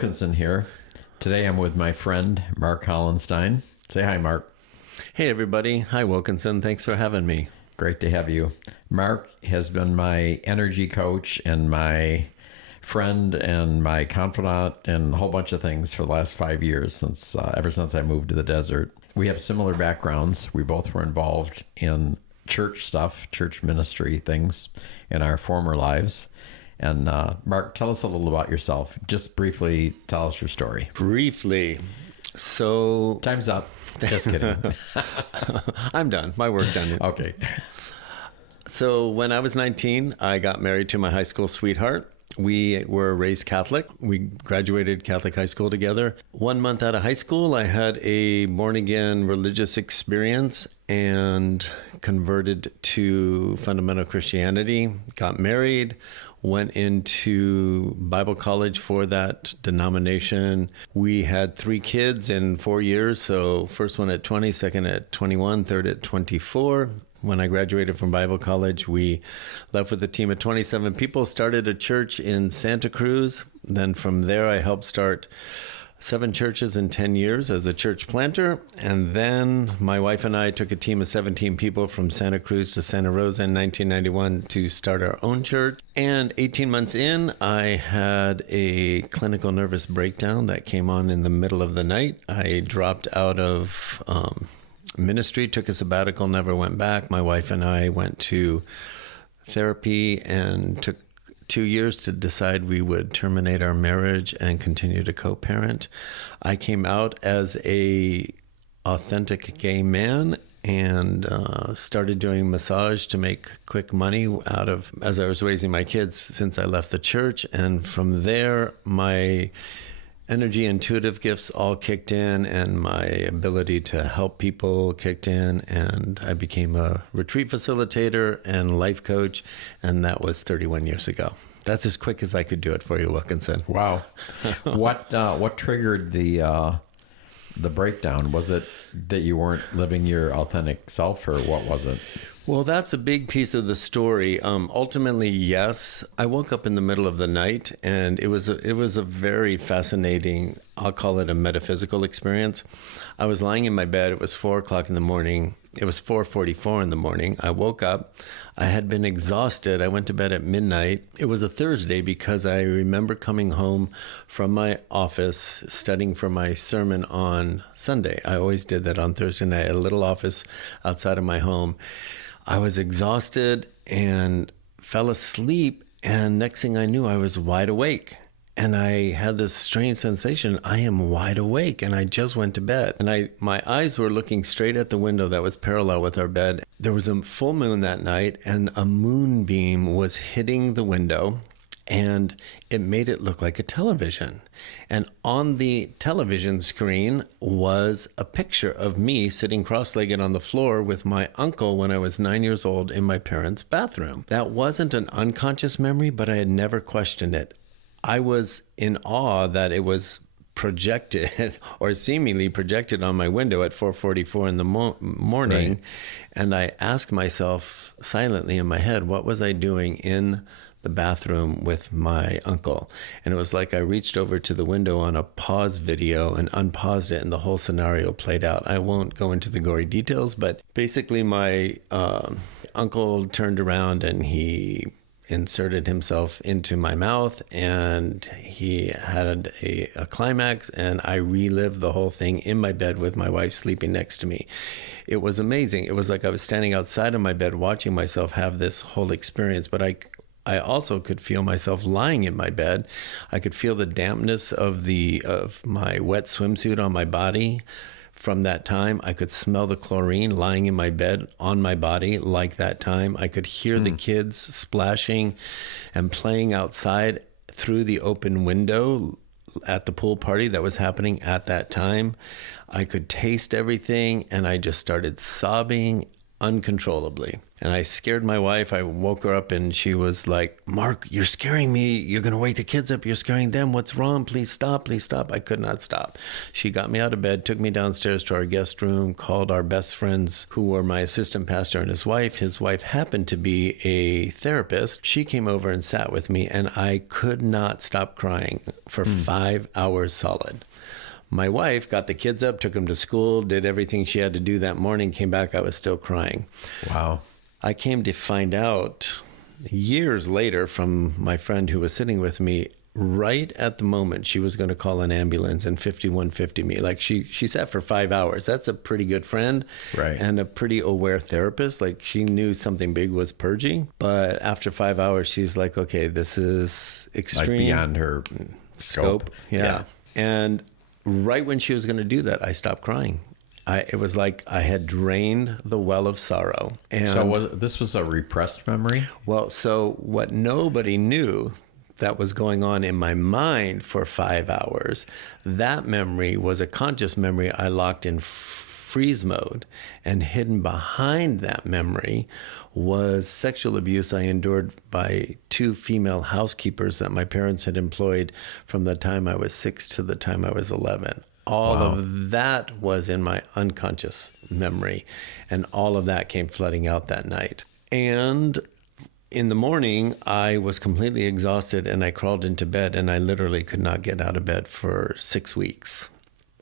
Wilkinson here. Today I'm with my friend, Mark Hollenstein. Say hi, Mark. Hey, everybody. Hi, Wilkinson. Thanks for having me. Great to have you. Mark has been my energy coach and my friend and my confidant and a whole bunch of things for the last 5 years, ever since I moved to the desert. We have similar backgrounds. We both were involved in church stuff, church ministry things in our former lives. And Mark, tell us a little about yourself. Just briefly tell us your story. Briefly. So... Time's up. Just kidding. I'm done. My work done. Okay. So when I was 19, I got married to my high school sweetheart. We were raised Catholic. We graduated Catholic high school together. 1 month out of high school, I had a born-again religious experience and converted to fundamental Christianity, got married, went into Bible college for that denomination. We had 3 kids in 4 years. So first one at 20, second at 21, third at 24. When I graduated from Bible college, we left with a team of 27 people, started a church in Santa Cruz. Then from there, I helped start 7 churches in 10 years as a church planter. And then my wife and I took a team of 17 people from Santa Cruz to Santa Rosa in 1991 to start our own church. And 18 months in, I had a clinical nervous breakdown that came on in the middle of the night. I dropped out of ministry, took a sabbatical, never went back. My wife and I went to therapy and took 2 years to decide we would terminate our marriage and continue to co-parent. I came out as a authentic gay man and started doing massage to make quick money out of as I was raising my kids since I left the church. And from there, my energy intuitive gifts all kicked in and my ability to help people kicked in, and I became a retreat facilitator and life coach, and that was 31 years ago. That's as quick as I could do it for you, Wilkinson. Wow. What triggered the breakdown? Was it that you weren't living your authentic self, or what was it? Well, that's a big piece of the story. Ultimately, yes. I woke up in the middle of the night, and it was a very fascinating, I'll call it a metaphysical experience. I was lying in my bed. It was 4 o'clock in the morning. It was 4:44 in the morning. I woke up. I had been exhausted. I went to bed at midnight. It was a Thursday because I remember coming home from my office studying for my sermon on Sunday. I always did that on Thursday night at a little office outside of my home. I was exhausted and fell asleep, and next thing I knew, I was wide awake. And I had this strange sensation, I am wide awake, and I just went to bed. And my eyes were looking straight at the window that was parallel with our bed. There was a full moon that night, and a moonbeam was hitting the window, and it made it look like a television. And on the television screen was a picture of me sitting cross-legged on the floor with my uncle when I was 9 years old in my parents' bathroom. That wasn't an unconscious memory, but I had never questioned it. I was in awe that it was projected or seemingly projected on my window at 4:44 in the morning. Right. And I asked myself silently in my head, what was I doing in the bathroom with my uncle? And it was like I reached over to the window on a pause video and unpaused it, and the whole scenario played out. I won't go into the gory details, but basically my uncle turned around and he inserted himself into my mouth, and he had a climax, and I relived the whole thing in my bed with my wife sleeping next to me. It was amazing. It was like I was standing outside of my bed watching myself have this whole experience, but I also could feel myself lying in my bed. I could feel the dampness of my wet swimsuit on my body. From that time, I could smell the chlorine lying in my bed on my body like that time. I could hear the kids splashing and playing outside through the open window at the pool party that was happening at that time. I could taste everything, and I just started sobbing. uncontrollably. And I scared my wife. I woke her up and she was like, Mark, you're scaring me. You're going to wake the kids up. You're scaring them. What's wrong? Please stop. Please stop. I could not stop. She got me out of bed, took me downstairs to our guest room, called our best friends who were my assistant pastor and his wife. His wife happened to be a therapist. She came over and sat with me, and I could not stop crying for 5 hours solid. My wife got the kids up, took them to school, did everything she had to do that morning, came back, I was still crying. Wow. I came to find out years later from my friend who was sitting with me, right at the moment she was going to call an ambulance and 5150 me. Like she sat for 5 hours. That's a pretty good friend, right, and a pretty aware therapist. Like she knew something big was purging. But after 5 hours, she's like, okay, this is extreme. Like beyond her scope. Yeah. And right when she was going to do that, I stopped crying. It was like I had drained the well of sorrow. And so this was a repressed memory? Well, so what nobody knew that was going on in my mind for 5 hours, that memory was a conscious memory I locked in freeze mode, and hidden behind that memory was sexual abuse I endured by 2 female housekeepers that my parents had employed from the time I was 6 to the time I was 11. All of that was in my unconscious memory, and all of that came flooding out that night. And in the morning, I was completely exhausted, and I crawled into bed, and I literally could not get out of bed for 6 weeks.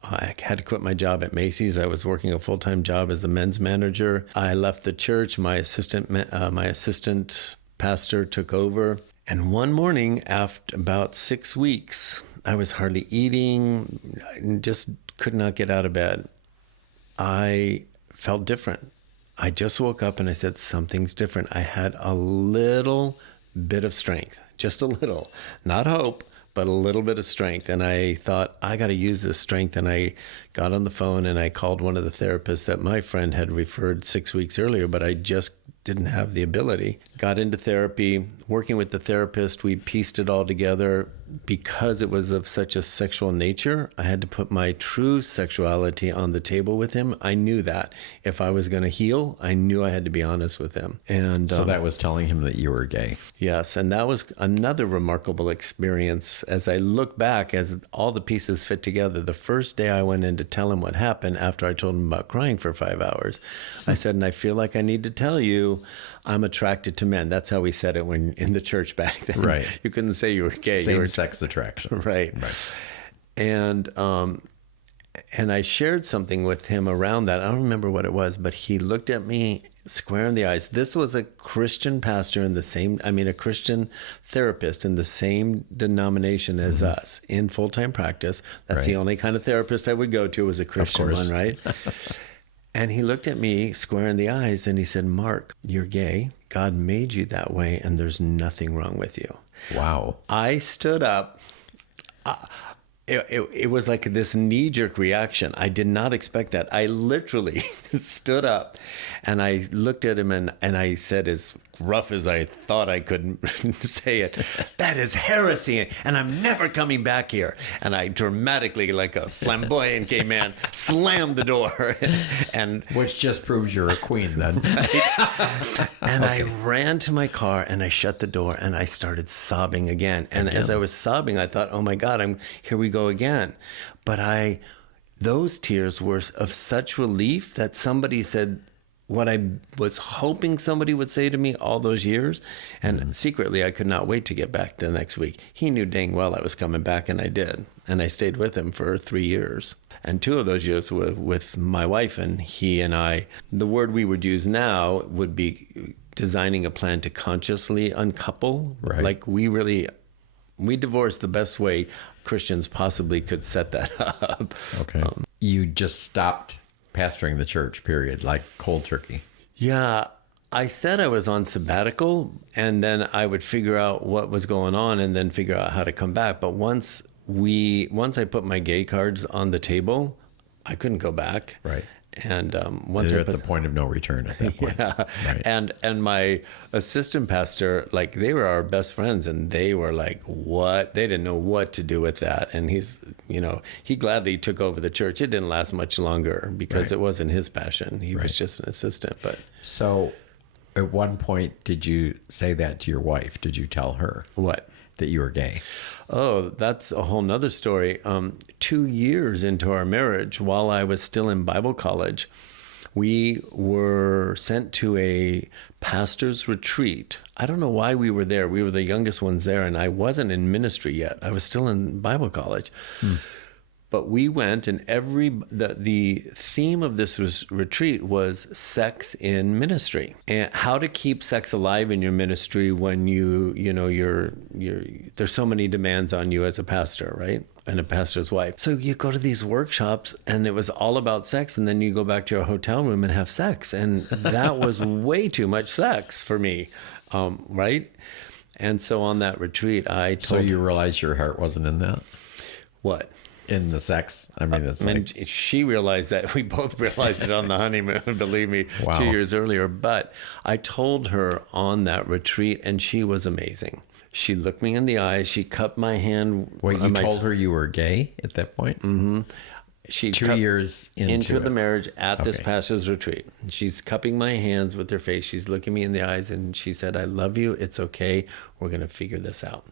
I had to quit my job at Macy's. I was working a full-time job as a men's manager. I left the church. My assistant pastor took over. And one morning, after about 6 weeks, I was hardly eating, just could not get out of bed. I felt different. I just woke up and I said, something's different. I had a little bit of strength, just a little, not hope, but a little bit of strength. And I thought, I got to use this strength. And I got on the phone and I called one of the therapists that my friend had referred 6 weeks earlier, but I just didn't have the ability. Got into therapy, working with the therapist. We pieced it all together. Because it was of such a sexual nature, I had to put my true sexuality on the table with him. I knew that if I was going to heal, I knew I had to be honest with him. And so that was telling him that you were gay. Yes. And that was another remarkable experience. As I look back, as all the pieces fit together, the first day I went in to tell him what happened after I told him about crying for 5 hours, I said, and I feel like I need to tell you, I'm attracted to men. That's how we said it when in the church back then. Right. You couldn't say you were gay. Same-sex attraction. Right. And I shared something with him around that. I don't remember what it was, but he looked at me square in the eyes. This was a Christian pastor a Christian therapist in the same denomination as us in full-time practice. That's the only kind of therapist I would go to, was a Christian one, right? And he looked at me square in the eyes and he said, Mark, you're gay. God made you that way, and there's nothing wrong with you. Wow. I stood up. It was like this knee-jerk reaction. I did not expect that. I literally stood up and I looked at him and I said, as rough as I thought I could say it, that is heresy, and I'm never coming back here. And I dramatically, like a flamboyant gay man, slammed the door. And which just proves you're a queen then. Right? And I ran to my car and I shut the door and I started sobbing again. And as I was sobbing, I thought, oh my God, here we go again. But those tears were of such relief that somebody said what I was hoping somebody would say to me all those years. And secretly, I could not wait to get back the next week. He knew dang well I was coming back, and I did. And I stayed with him for 3 years. And 2 of those years were with my wife, and he and I. The word we would use now would be designing a plan to consciously uncouple. Right. Like we divorced the best way Christians possibly could set that up. Okay. You just stopped pastoring the church, period, like cold turkey. Yeah. I said I was on sabbatical, and then I would figure out what was going on and then figure out how to come back. But once I put my gay cards on the table, I couldn't go back. Right. And once They're I at the point of no return at that point. yeah, Right. and my assistant pastor, like they were our best friends, and they were like, what? They didn't know what to do with that. And he's, he gladly took over the church. It didn't last much longer because Right. it wasn't his passion. He was Right. just an assistant. But So at one point, did you say that to your wife? Did you tell her what? that you were gay? Oh, that's a whole nother story. 2 years into our marriage, while I was still in Bible college, we were sent to a pastor's retreat. I don't know why we were there. We were the youngest ones there, and I wasn't in ministry yet. I was still in Bible college. But we went, and the theme of this retreat was sex in ministry, and how to keep sex alive in your ministry when you're there's so many demands on you as a pastor, right? And a pastor's wife. So you go to these workshops, and it was all about sex, and then you go back to your hotel room and have sex, and that was way too much sex for me, right? And so on that retreat, I told So you realized your heart wasn't in that? what. In the sex? I mean, it's And like, she realized that. We both realized it on the honeymoon, believe me, Wow. 2 years earlier. But I told her on that retreat, and she was amazing. She looked me in the eyes. She cupped my hand. wait, you told her you were gay at that point? She 2 cupped years into the it. marriage at this Okay. pastor's retreat. She's cupping my hands with her face. She's looking me in the eyes, and she said, "I love you. It's okay. We're going to figure this out."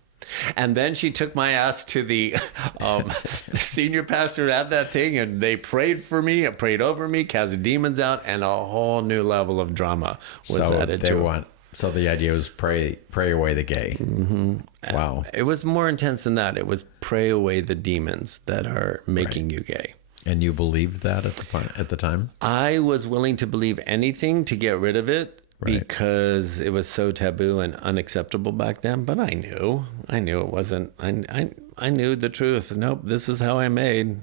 And then she took my ass to the senior pastor at that thing, and they prayed for me, prayed over me, cast the demons out, and a whole new level of drama was So added they to it. want. So the idea was pray away the gay. Wow. It was more intense than that. It was pray away the demons that are making you gay. And you believed that at the time? I was willing to believe anything to get rid of it. Right. Because it was so taboo and unacceptable back then. But I knew it wasn't. I knew the truth. Nope, this is how I made.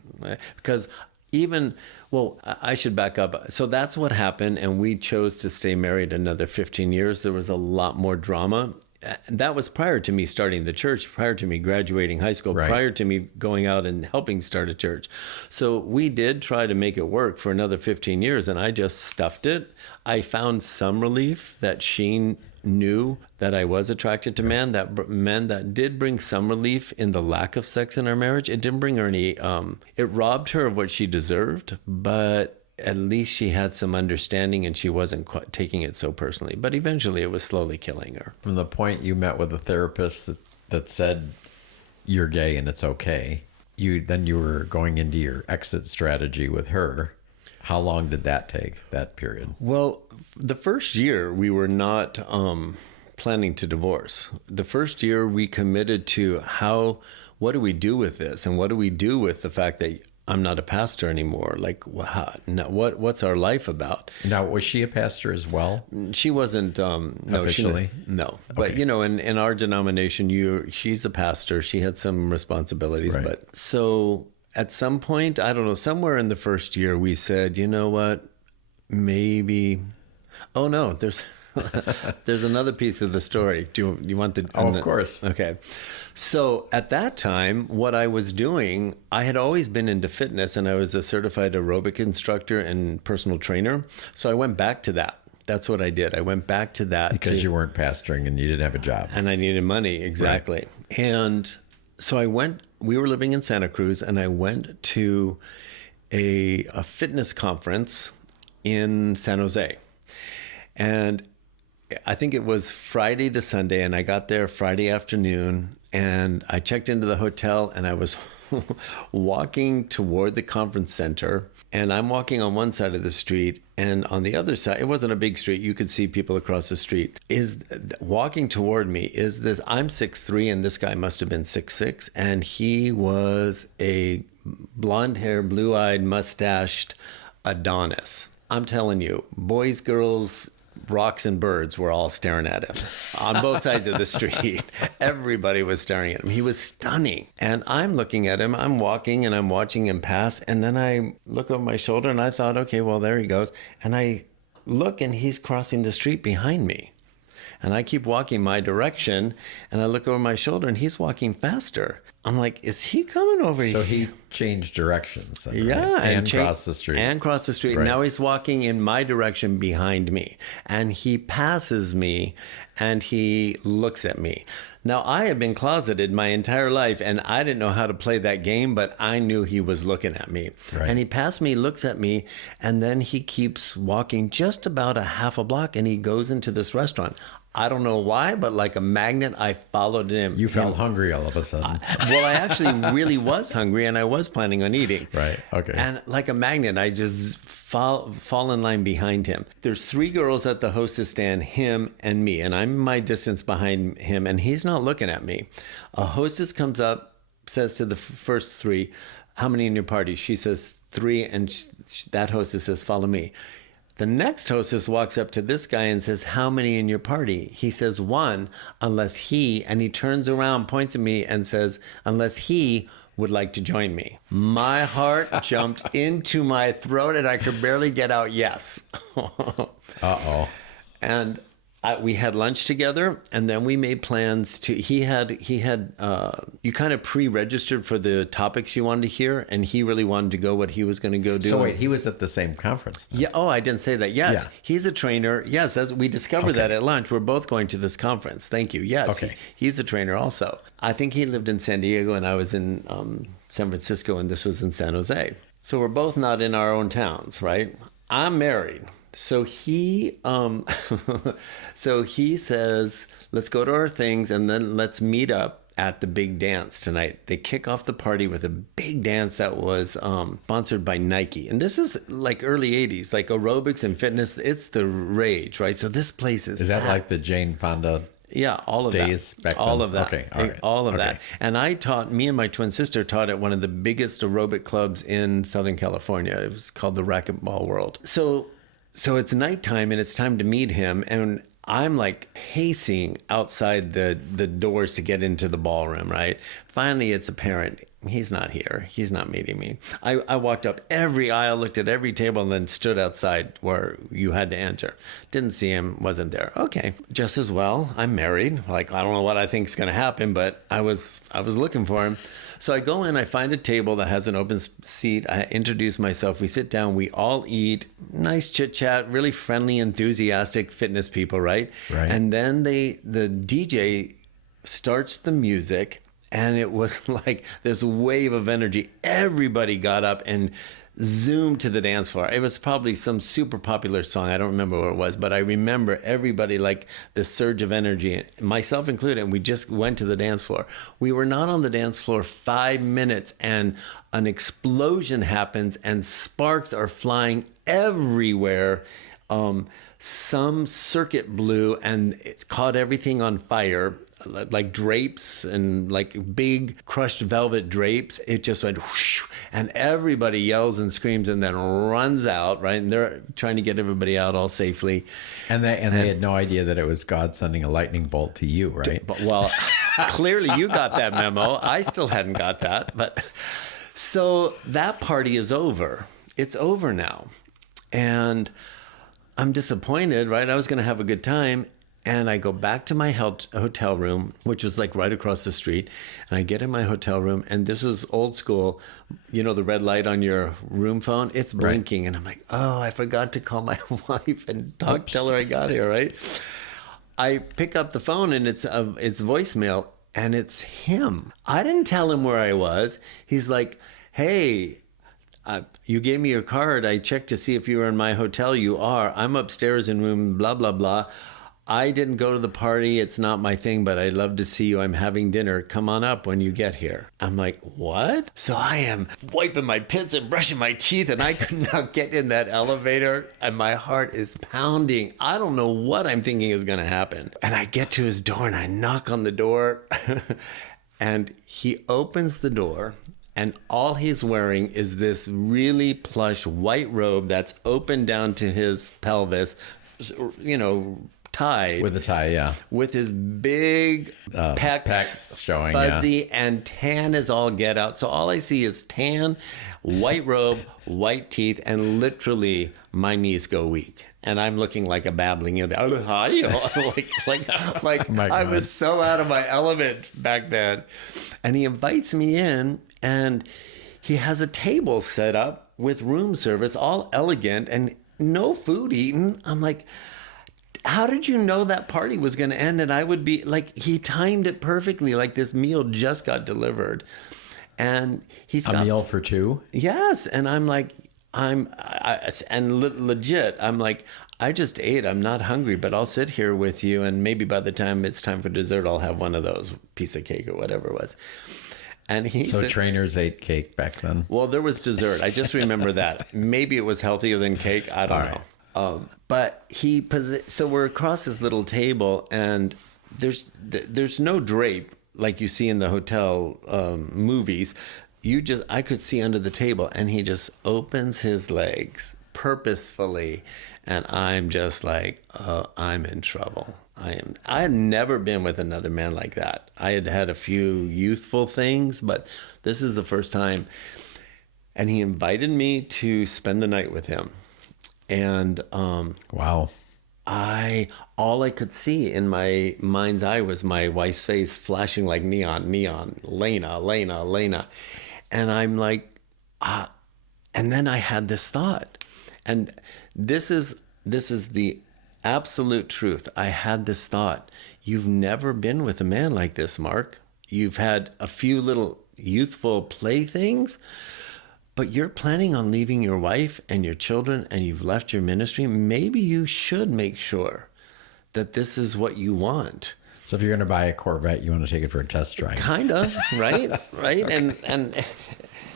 Because I should back up. So that's what happened, and we chose to stay married another 15 years. There was a lot more drama. That was prior to me starting the church, prior to me graduating high school, Right. prior to me going out and helping start a church. So we did try to make it work for another 15 years, and I just stuffed it. I found some relief that she knew that I was attracted to men. That did bring some relief in the lack of sex in our marriage. It didn't bring her any, it robbed her of what she deserved, but at least she had some understanding, and she wasn't quite taking it so personally. But eventually it was slowly killing her. From the point you met with a therapist that said you're gay and it's okay, you were going into your exit strategy with her. How long did that take, that period? Well, the first year we were not planning to divorce. The first year we committed to what do we do with this? And what do we do with the fact that I'm not a pastor anymore? Like, what's our life about? Now, was she a pastor as well? She wasn't, Officially? no. But, Okay. in our denomination, she's a pastor. She had some responsibilities. Right. But so at some point, I don't know, somewhere in the first year, we said, you know what, maybe, oh no, there's another piece of the story. Do you want the? Oh, of course. Okay. So at that time, what I was doing, I had always been into fitness, and I was a certified aerobic instructor and personal trainer. So I went back to that. That's what I did. I went back to that. Because you weren't pastoring and you didn't have a job. And I needed money, exactly. Right. And so we were living in Santa Cruz, and I went to a fitness conference in San Jose. And I think it was Friday to Sunday, and I got there Friday afternoon, and I checked into the hotel, and I was walking toward the conference center, and I'm walking on one side of the street, and on the other side, it wasn't a big street, you could see people across the street, walking toward me is this, I'm 6'3", and this guy must have been 6'6", and he was a blonde hair, blue-eyed, mustached Adonis. I'm telling you, boys, girls, rocks and birds were all staring at him on both sides of the street. Everybody was staring at him. He was stunning. And I'm looking at him. I'm walking and I'm watching him pass. And then I look over my shoulder and I thought, okay, well, there he goes. And I look and he's crossing the street behind me. And I keep walking my direction and I look over my shoulder and he's walking faster. I'm like, is he coming over So here? he changed directions then, Yeah, right? And crossed the street. And crossed the street. Right. Now he's walking in my direction behind me, and he passes me, and he looks at me. Now I have been closeted my entire life, and I didn't know how to play that game, but I knew he was looking at me. Right. And he passed me, looks at me, and then he keeps walking just about a half a block, and he goes into this restaurant. I don't know why, but like a magnet, I followed him. You felt hungry all of a sudden. Well, I actually really was hungry, and I was planning on eating. Right. Okay. And like a magnet, I just fall in line behind him. There's 3 girls at the hostess stand, him and me, and I'm my distance behind him, and he's not looking at me. A hostess comes up, says to the first 3, "How many in your party?" She says 3, and that hostess says, "Follow me." The next hostess walks up to this guy and says, "How many in your party?" He says 1, unless he, and he turns around, points at me and says, "Unless he would like to join me." My heart jumped into my throat and I could barely get out yes. Uh-oh. And we had lunch together, and then we made plans to. He had. You kind of pre-registered for the topics you wanted to hear, and he really wanted to go what he was going to go do. So wait, he was at the same conference then? Yeah. Oh, I didn't say that. Yes, Yeah. he's a trainer. Yes, we discovered that at lunch. We're both going to this conference. Thank you. Yes, Okay. he's a trainer also. I think he lived in San Diego, and I was in San Francisco, and this was in San Jose. So we're both not in our own towns, right? I'm married. So he says, "Let's go to our things and then let's meet up at the big dance tonight." They kick off the party with a big dance that was sponsored by Nike. And this is like early 80s, like aerobics and fitness. It's the rage, right? So this place is Is that packed. like the Jane Fonda? Yeah, all of days that. back All then? of that. Okay, all right. All of Okay. that. And me and my twin sister taught at one of the biggest aerobic clubs in Southern California. It was called the Racquetball World. So it's nighttime and it's time to meet him, and I'm like pacing outside the doors to get into the ballroom, right? Finally, it's apparent he's not here. He's not meeting me. I walked up every aisle, looked at every table, and then stood outside where you had to enter. Didn't see him, wasn't there. Okay, just as well. I'm married. Like, I don't know what I think is going to happen, but I was looking for him. So I go in, I find a table that has an open seat. I introduce myself. We sit down. We all eat. Nice chit chat. Really friendly, enthusiastic fitness people, right? Right. And then the DJ starts the music, and it was like this wave of energy. Everybody got up and zoomed to the dance floor. It was probably some super popular song. I don't remember what it was, but I remember everybody, like the surge of energy, myself included, and we just went to the dance floor. We were not on the dance floor 5 minutes, and an explosion happens, and sparks are flying everywhere. Some circuit blew, and it caught everything on fire. Like drapes and like big crushed velvet drapes. It just went whoosh, and everybody yells and screams and then runs out, right? And they're trying to get everybody out all safely. And they had no idea that it was God sending a lightning bolt to you, right? But, well, clearly you got that memo. I still hadn't got that. But so that party is over. It's over now. And I'm disappointed, right? I was going to have a good time. And I go back to my hotel room, which was like right across the street. And I get in my hotel room, and this was old school. You know, the red light on your room phone, it's blinking. Right. And I'm like, oh, I forgot to call my wife and tell her I got here, right? I pick up the phone, and it's voicemail, and it's him. I didn't tell him where I was. He's like, hey, you gave me your card. I checked to see if you were in my hotel. You are. I'm upstairs in room blah, blah, blah. I didn't go to the party. It's not my thing, but I'd love to see you. I'm having dinner. Come on up when you get here. I'm like, what? So I am wiping my pits and brushing my teeth, and I could not get in that elevator, and my heart is pounding. I don't know what I'm thinking is going to happen. And I get to his door, and I knock on the door, and he opens the door, and all he's wearing is this really plush white robe that's open down to his pelvis, you know, tied. With the tie, yeah. With his big pecs showing, fuzzy, and tan as all get out. So all I see is tan, white robe, white teeth, and literally my knees go weak. And I'm looking like a babbling, like I was so out of my element back then. And he invites me in, and he has a table set up with room service, all elegant, and no food eaten. I'm like, how did you know that party was going to end? And I would be like, he timed it perfectly. Like this meal just got delivered, and he's got a meal for two. Yes, and I'm like, legit. I'm like, I just ate. I'm not hungry, but I'll sit here with you, and maybe by the time it's time for dessert, I'll have one of those, piece of cake or whatever it was. And he so said, trainers ate cake back then. Well, there was dessert. I just remember that. Maybe it was healthier than cake. I don't know. But so we're across this little table, and there's no drape like you see in the hotel movies. I could see under the table, and he just opens his legs purposefully, and I'm just like, oh, I'm in trouble. I had never been with another man like that. I had had a few youthful things, but this is the first time. And he invited me to spend the night with him. And wow. All I could see in my mind's eye was my wife's face flashing like neon, Lena. And I'm like, and then I had this thought. And this is the absolute truth. I had this thought. You've never been with a man like this, Mark. You've had a few little youthful playthings, but you're planning on leaving your wife and your children, and you've left your ministry. Maybe you should make sure that this is what you want. So if you're going to buy a Corvette, you want to take it for a test drive. Kind of, right? Right? Okay.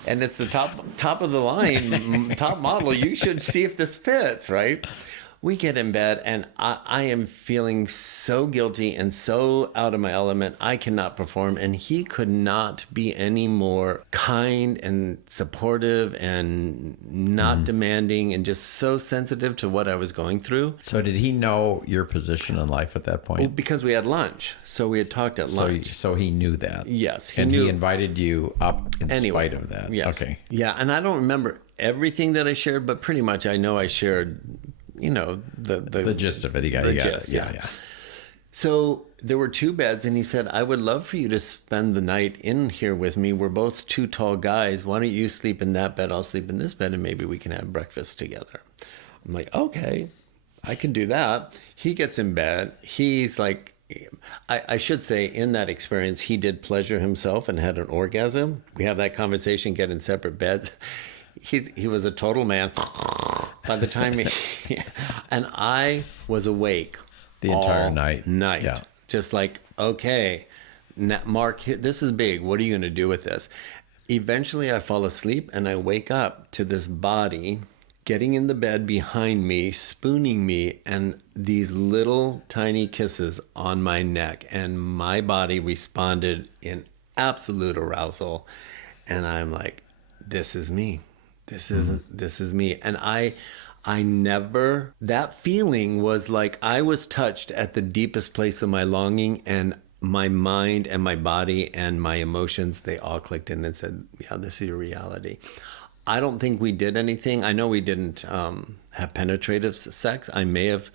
And it's the top of the line, top model. You should see if this fits, right? We get in bed, and I am feeling so guilty and so out of my element. I cannot perform, and he could not be any more kind and supportive and not demanding and just so sensitive to what I was going through. So did he know your position in life at that point? Well, because we had lunch. So we had talked at lunch. So he knew that? Yes. He invited you up in spite of that? Yes. Okay. Yeah, and I don't remember everything that I shared, but pretty much I know I shared... the gist of it. He got the it. Gist, Yeah. So there were two beds, and he said, I would love for you to spend the night in here with me. We're both two tall guys. Why don't you sleep in that bed? I'll sleep in this bed, and maybe we can have breakfast together. I'm like, okay, I can do that. He gets in bed. He's like, I should say, in that experience, he did pleasure himself and had an orgasm. We have that conversation, get in separate beds. He was a total man. By the time and I was awake the entire night. Yeah. Just like, okay, Mark, this is big. What are you going to do with this? Eventually I fall asleep, and I wake up to this body getting in the bed behind me, spooning me, and these little tiny kisses on my neck. And my body responded in absolute arousal. And I'm like, this is me. This is me. And I never, that feeling was like I was touched at the deepest place of my longing, and my mind and my body and my emotions, they all clicked in and said, yeah, this is your reality. I don't think we did anything. I know we didn't have penetrative sex. I may have,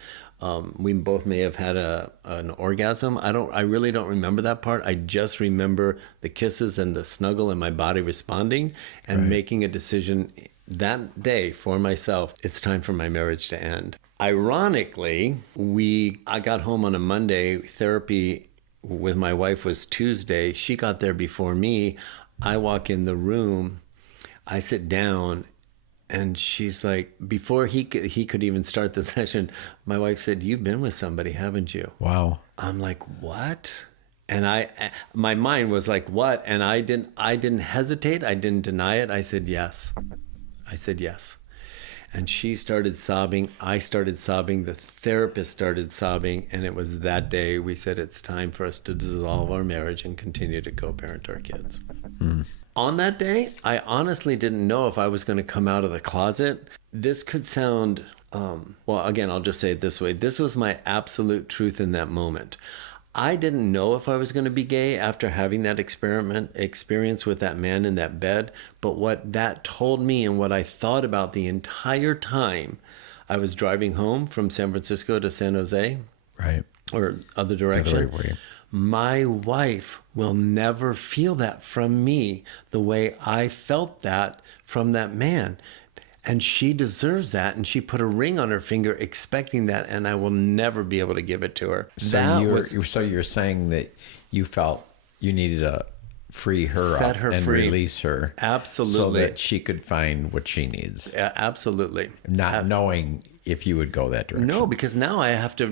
we both may have had an orgasm. I really don't remember that part. I just remember the kisses and the snuggle and my body responding and making a decision that day for myself. It's time for my marriage to end. Ironically, I got home on a Monday. Therapy with my wife was Tuesday. She got there before me. I walk in the room. I sit down, and she's like, before he could even start the session, my wife said, "You've been with somebody, haven't you?" Wow. I'm like, what? And my mind was like, what? And I didn't hesitate. I didn't deny it. I said, yes. And she started sobbing. I started sobbing. The therapist started sobbing. And it was that day we said, it's time for us to dissolve our marriage and continue to co-parent our kids. On that day, I honestly didn't know if I was going to come out of the closet. This could sound Well, again, I'll just say it this way. This was my absolute truth in that moment. I didn't know if I was going to be gay after having that experience with that man in that bed. But what that told me and what I thought about the entire time I was driving home from San Francisco to San Jose, Right. or other direction, Other way. my wife will never feel that from me the way I felt that from that man. And she deserves that. And she put a ring on her finger expecting that. And I will never be able to give it to her. So you're saying that you felt you needed to free her Set up her and free. release her. Absolutely. So that she could find what she needs. Absolutely. Not knowing if you would go that direction. No, because now I have to,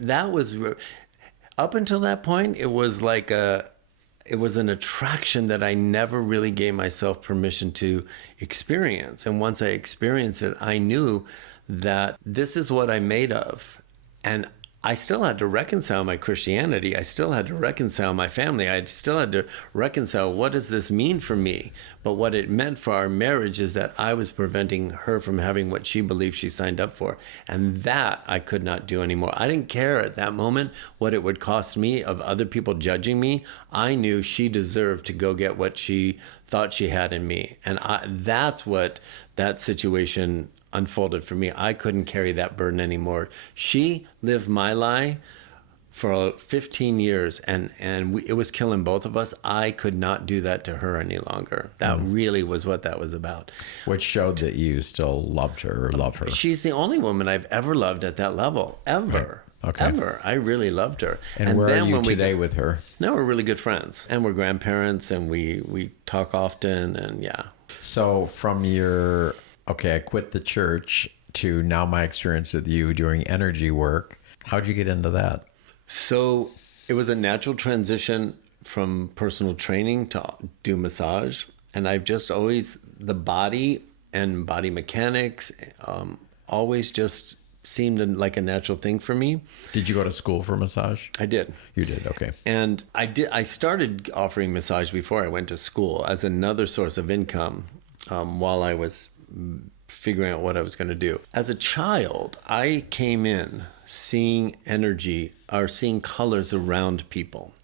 that was, up until that point, it was like it was an attraction that I never really gave myself permission to experience. And once I experienced it, I knew that this is what I'm made of. And I still had to reconcile my Christianity. I still had to reconcile my family. I still had to reconcile, what does this mean for me? But what it meant for our marriage is that I was preventing her from having what she believed she signed up for. And that I could not do anymore. I didn't care at that moment what it would cost me of other people judging me. I knew she deserved to go get what she thought she had in me. And that's what that situation unfolded for me. I couldn't carry that burden anymore. She lived my lie for 15 years, and it was killing both of us. I could not do that to her any longer. That really was what that was about. Which showed that you still loved her or love her. She's the only woman I've ever loved at that level, ever. Right. Okay. Ever. I really loved her. And where are you today with her? Now we're really good friends, and we're grandparents, and we talk often, and yeah. So from your, okay, I quit the church, to now my experience with you doing energy work, how'd you get into that? So it was a natural transition from personal training to do massage. And I've just always, the body and body mechanics always just seemed like a natural thing for me. Did you go to school for massage? I did. You did, okay. And I started offering massage before I went to school as another source of income while I was figuring out what I was going to do. As a child, I came in seeing energy or seeing colors around people.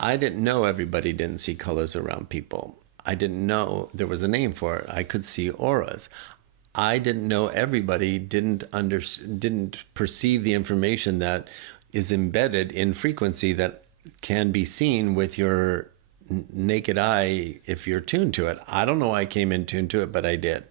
I didn't know everybody didn't see colors around people. I didn't know there was a name for it. I could see auras. I didn't know everybody didn't perceive the information that is embedded in frequency that can be seen with your naked eye if you're tuned to it. I don't know why I came in tuned to it, but I did.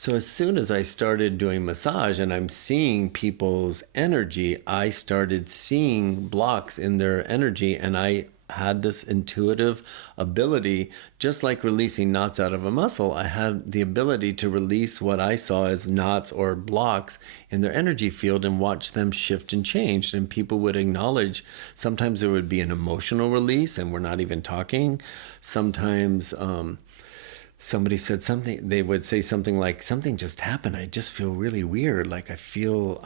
So as soon as I started doing massage and I'm seeing people's energy, I started seeing blocks in their energy, and I had this intuitive ability, just like releasing knots out of a muscle. I had the ability to release what I saw as knots or blocks in their energy field and watch them shift and change. And people would acknowledge, sometimes there would be an emotional release and we're not even talking. Sometimes somebody said something, they would say something like, something just happened. I just feel really weird. Like I feel,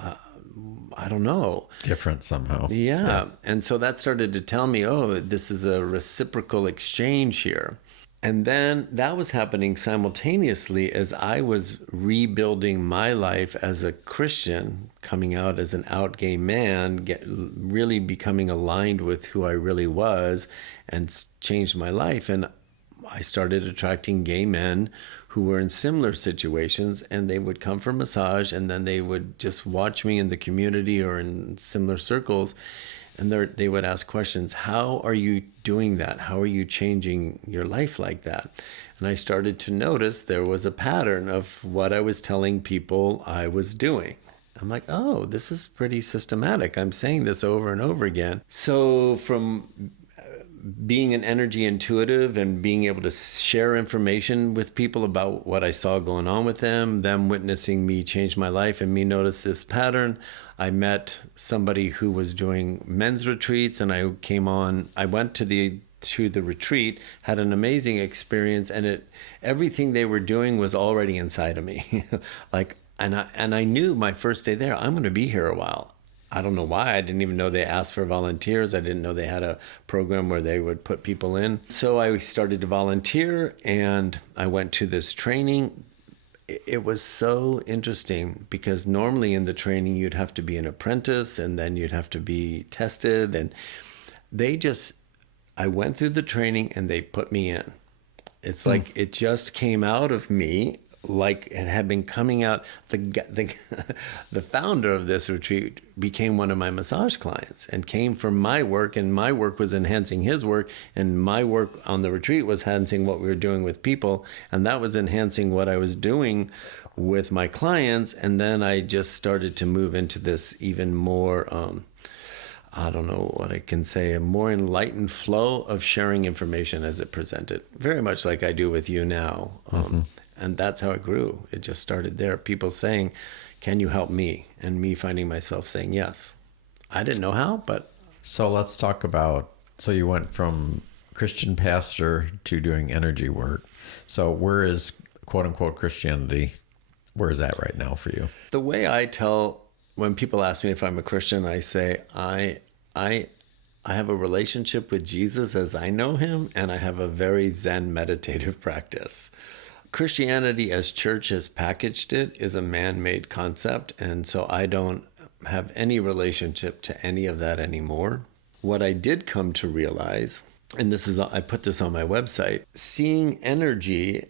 I don't know. Different somehow. Yeah. And so that started to tell me, oh, this is a reciprocal exchange here. And then that was happening simultaneously as I was rebuilding my life as a Christian, coming out as an out gay man, really becoming aligned with who I really was, and changed my life. And I started attracting gay men who were in similar situations, and they would come for massage, and then they would just watch me in the community or in similar circles, and they would ask questions. How are you doing that? How are you changing your life like that? And I started to notice there was a pattern of what I was telling people I was doing. I'm like, oh, this is pretty systematic. I'm saying this over and over again. So from being an energy intuitive and being able to share information with people about what I saw going on with them witnessing me change my life and me notice this pattern, I met somebody who was doing men's retreats, and I went to the retreat, had an amazing experience, and everything they were doing was already inside of me. And I knew my first day there, I'm going to be here a while. I don't know why. I didn't even know they asked for volunteers. I didn't know they had a program where they would put people in. So I started to volunteer, and I went to this training. it was so interesting because normally in the training you'd have to be an apprentice and then you'd have to be tested, and they just, I went through the training and they put me in. It's like it just came out of me, like it had been coming out. The founder of this retreat became one of my massage clients and came from my work, and my work was enhancing his work, and my work on the retreat was enhancing what we were doing with people, and that was enhancing what I was doing with my clients. And then I just started to move into this even more I don't know what I can say, a more enlightened flow of sharing information as it presented, very much like I do with you now. And that's how it grew. It just started there. People saying, can you help me? And me finding myself saying yes. I didn't know how, but. So let's talk about, so you went from Christian pastor to doing energy work. So where is quote unquote Christianity? Where is that right now for you? The way I tell, when people ask me if I'm a Christian, I say, I have a relationship with Jesus as I know him, and I have a very Zen meditative practice. Christianity, as church has packaged it, is a man-made concept, and so I don't have any relationship to any of that anymore. What I did come to realize, and this is, I put this on my website, seeing energy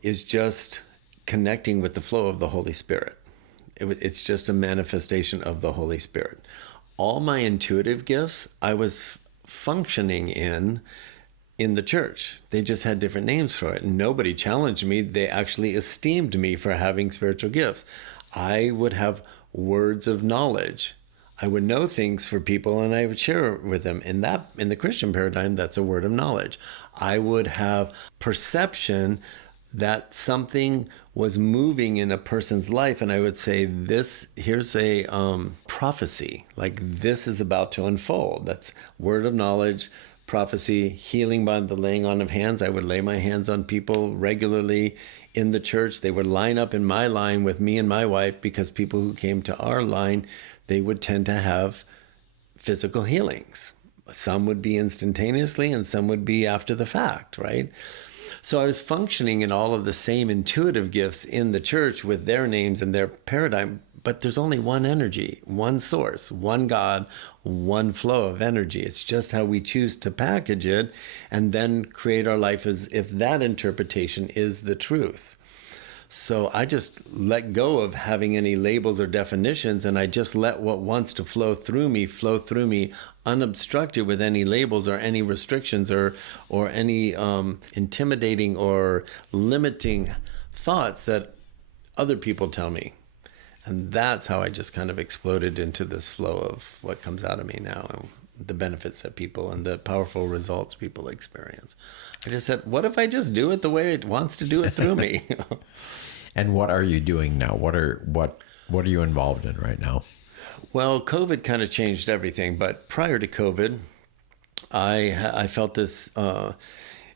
is just connecting with the flow of the Holy Spirit. It's just a manifestation of the Holy Spirit. All my intuitive gifts, I was functioning in the church. They just had different names for it. Nobody challenged me. They actually esteemed me for having spiritual gifts. I would have words of knowledge. I would know things for people and I would share it with them. In the Christian paradigm, that's a word of knowledge. I would have perception that something was moving in a person's life, and I would say, here's a prophecy, like this is about to unfold. That's word of knowledge, prophecy, healing by the laying on of hands. I would lay my hands on people regularly in the church. They would line up in my line with me and my wife, because people who came to our line, they would tend to have physical healings. Some would be instantaneously and some would be after the fact, right? So I was functioning in all of the same intuitive gifts in the church with their names and their paradigm, but there's only one energy, one source, one God, one flow of energy. It's just how we choose to package it and then create our life as if that interpretation is the truth. So I just let go of having any labels or definitions, and I just let what wants to flow through me unobstructed with any labels or any restrictions or any intimidating or limiting thoughts that other people tell me. And that's how I just kind of exploded into this flow of what comes out of me now and the benefits that people and the powerful results people experience. I just said, what if I just do it the way it wants to do it through me? And what are you doing now? What are you involved in right now? Well, COVID kind of changed everything, but prior to COVID, I felt this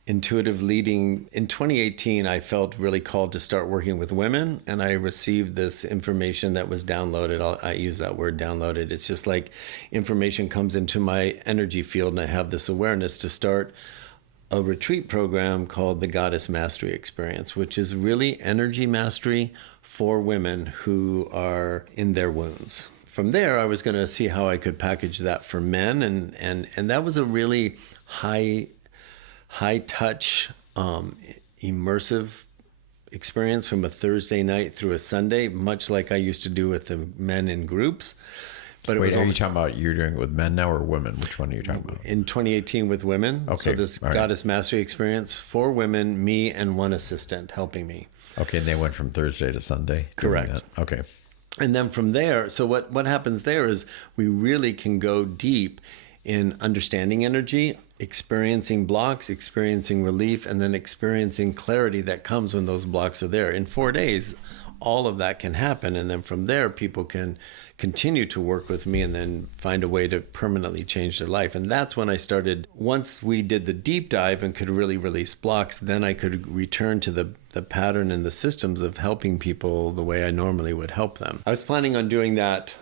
intuitive leading. In 2018, I felt really called to start working with women, and I received this information that was downloaded. I use that word downloaded. It's just like information comes into my energy field, and I have this awareness to start a retreat program called the Goddess Mastery Experience, which is really energy mastery for women who are in their wounds. From there, I was going to see how I could package that for men, and that was a really high touch, immersive experience from a Thursday night through a Sunday, much like I used to do with the men in groups. But Wait, are you talking about you're doing it with men now or women? Which one are you talking about? In 2018 with women. Okay. So this Goddess Mastery Experience for women, me and one assistant helping me. Okay, and they went from Thursday to Sunday? Correct. Okay. And then from there, so what happens there is we really can go deep in understanding energy, experiencing blocks, experiencing relief, and then experiencing clarity that comes when those blocks are there. In 4 days, all of that can happen. And then from there, people can continue to work with me and then find a way to permanently change their life. And that's when I started, once we did the deep dive and could really release blocks, then I could return to the pattern and the systems of helping people the way I normally would help them. I was planning on doing that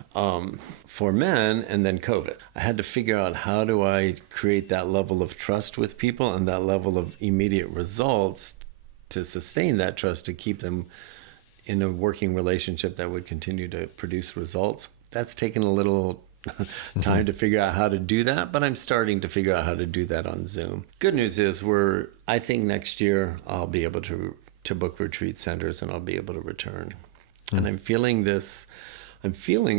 for men, and then COVID. I had to figure out, how do I create that level of trust with people and that level of immediate results to sustain that trust, to keep them in a working relationship that would continue to produce results. That's taken a little time to figure out how to do that, but I'm starting to figure out how to do that on Zoom. Good news is I think next year I'll be able to book retreat centers and I'll be able to return. And I'm feeling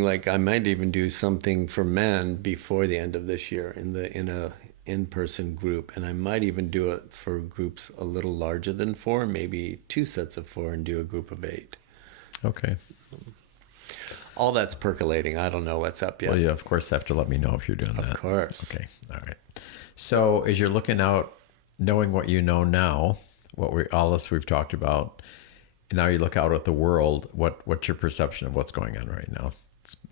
like I might even do something for men before the end of this year in a in-person group, and I might even do it for groups a little larger than 4, maybe 2 sets of 4, and do a group of 8. Okay. All that's percolating. I don't know what's up yet. Well, you of course have to let me know if you're doing that. Of course. Okay. All right. So as you're looking out, knowing what you know now, all this we've talked about, now you look out at the world, what's your perception of what's going on right now?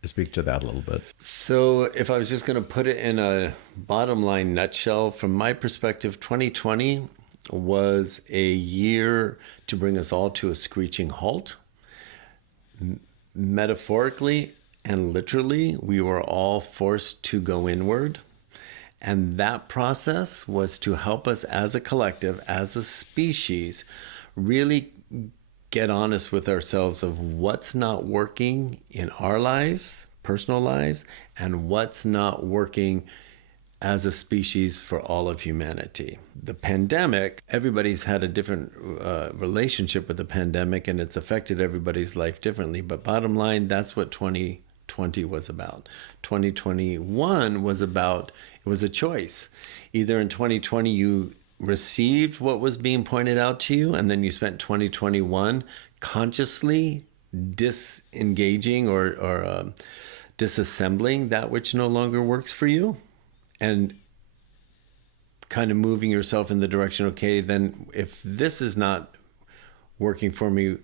Speak to that a little bit. So if I was just going to put it in a bottom line nutshell, from my perspective, 2020 was a year to bring us all to a screeching halt. Metaphorically and literally, we were all forced to go inward. And that process was to help us as a collective, as a species, really get honest with ourselves of what's not working in our lives, personal lives, and what's not working as a species for all of humanity. The pandemic, everybody's had a different relationship with the pandemic, and it's affected everybody's life differently. But bottom line, that's what 2020 was about. 2021 was about, it was a choice. Either in 2020 you received what was being pointed out to you, and then you spent 2021 consciously disengaging or disassembling that which no longer works for you, and kind of moving yourself in the direction, okay, then if this is not working for me,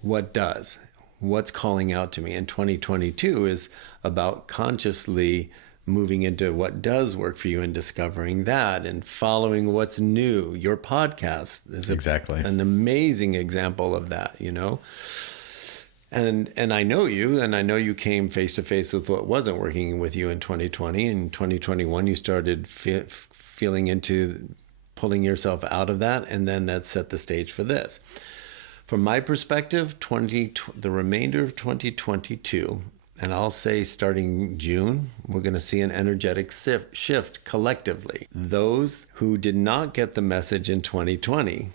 what does? What's calling out to me? And 2022 is about consciously moving into what does work for you and discovering that and following what's new. Your podcast is an amazing example of that, you know? And I know you, and I know you came face to face with what wasn't working with you in 2020. In 2021, you started feeling into pulling yourself out of that, and then that set the stage for this. From my perspective, the remainder of 2022, and I'll say starting June, we're going to see an energetic shift collectively. Those who did not get the message in 2020,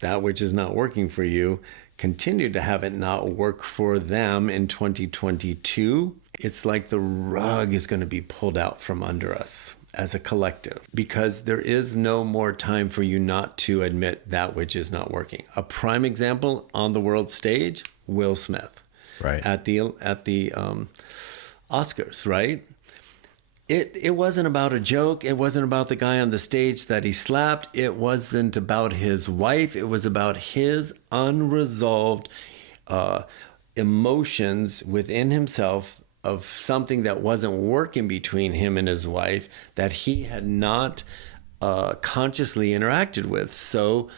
that which is not working for you, continue to have it not work for them in 2022. It's like the rug is going to be pulled out from under us as a collective, because there is no more time for you not to admit that which is not working. A prime example on the world stage, Will Smith. Right. At the Oscars, right? It wasn't about a joke. It wasn't about the guy on the stage that he slapped. It wasn't about his wife. It was about his unresolved emotions within himself of something that wasn't working between him and his wife that he had not consciously interacted with. So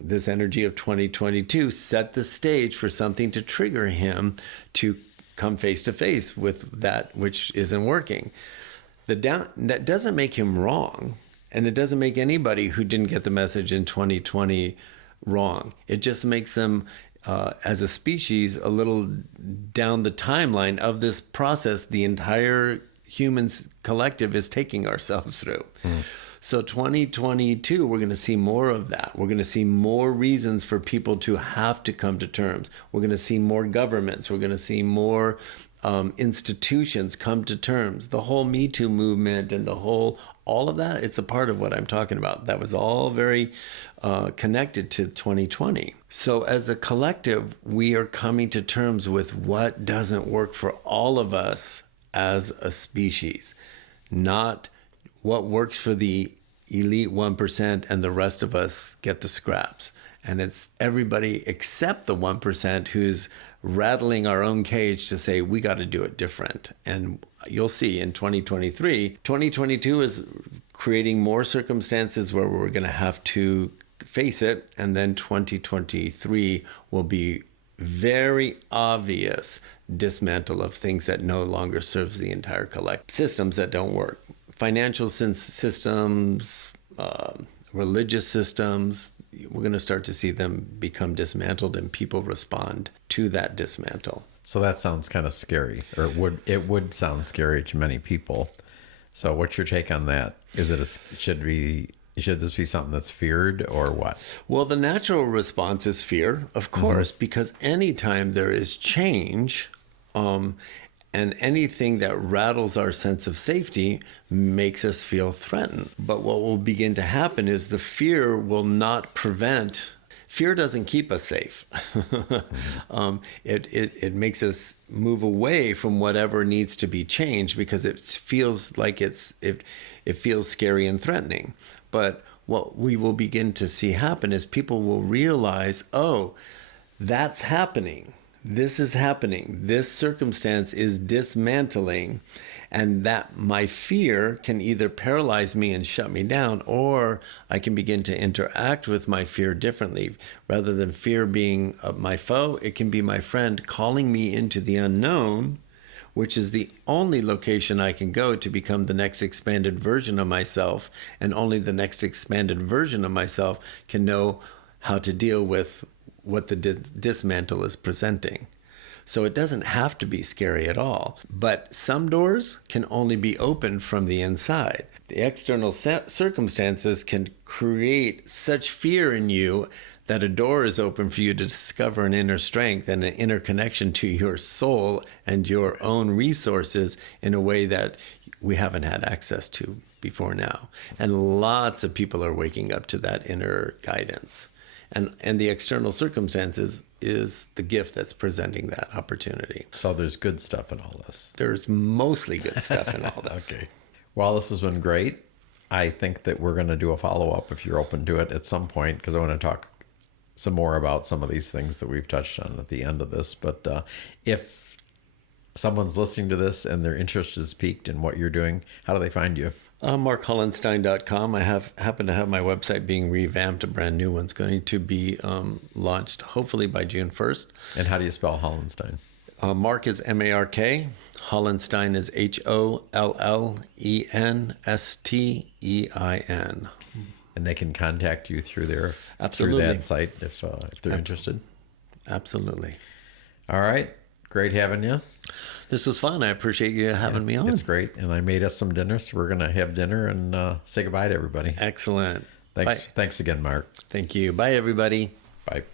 this energy of 2022 set the stage for something to trigger him to come face to face with that which isn't working. That doesn't make him wrong, and it doesn't make anybody who didn't get the message in 2020 wrong. It just makes them, as a species, a little down the timeline of this process the entire humans collective is taking ourselves through. So 2022, we're going to see more of that. We're going to see more reasons for people to have to come to terms. We're going to see more governments. We're going to see more institutions come to terms. The whole Me Too movement and all of that, it's a part of what I'm talking about. That was all very connected to 2020. So as a collective, we are coming to terms with what doesn't work for all of us as a species, not what works for the elite 1% and the rest of us get the scraps. And it's everybody except the 1% who's rattling our own cage to say, we got to do it different. And you'll see in 2022 is creating more circumstances where we're going to have to face it. And then 2023 will be very obvious dismantle of things that no longer serves the entire collective, systems that don't work. Financial systems, religious systems, we're going to start to see them become dismantled, and people respond to that dismantle. So that sounds kind of scary, or it would sound scary to many people. So what's your take on that? Is it should this be something that's feared, or what? Well, the natural response is fear, of course, because anytime there is change, and anything that rattles our sense of safety makes us feel threatened. But what will begin to happen is the fear will not prevent. Fear doesn't keep us safe. It makes us move away from whatever needs to be changed because it feels like it feels scary and threatening. But what we will begin to see happen is people will realize, oh, that's happening. This is happening. This circumstance is dismantling, and that my fear can either paralyze me and shut me down, or I can begin to interact with my fear differently. Rather than fear being my foe, it can be my friend calling me into the unknown, which is the only location I can go to become the next expanded version of myself, and only the next expanded version of myself can know how to deal with what the dismantle is presenting. So it doesn't have to be scary at all. But some doors can only be opened from the inside. The external circumstances can create such fear in you that a door is open for you to discover an inner strength and an inner connection to your soul and your own resources in a way that we haven't had access to before now. And lots of people are waking up to that inner guidance. And the external circumstances is the gift that's presenting that opportunity. So there's good stuff in all this. There's mostly good stuff in all this. Okay. Well, this has been great. I think that we're going to do a follow-up if you're open to it at some point, because I want to talk some more about some of these things that we've touched on at the end of this. But if someone's listening to this and their interest is piqued in what you're doing, how do they find you? MarkHollenstein.com. I happen to have my website being revamped. A brand new one's going to be launched hopefully by June 1st. And how do you spell Hollenstein? Mark is M-A-R-K. Hollenstein is H-O-L-L-E-N-S-T-E-I-N. And they can contact you through Absolutely. through that site if they're interested. Absolutely. All right. Great having you. This was fun. I appreciate you having me on. It's great. And I made us some dinner, so we're going to have dinner and say goodbye to everybody. Excellent. Thanks. Bye. Thanks again, Mark. Thank you. Bye, everybody. Bye.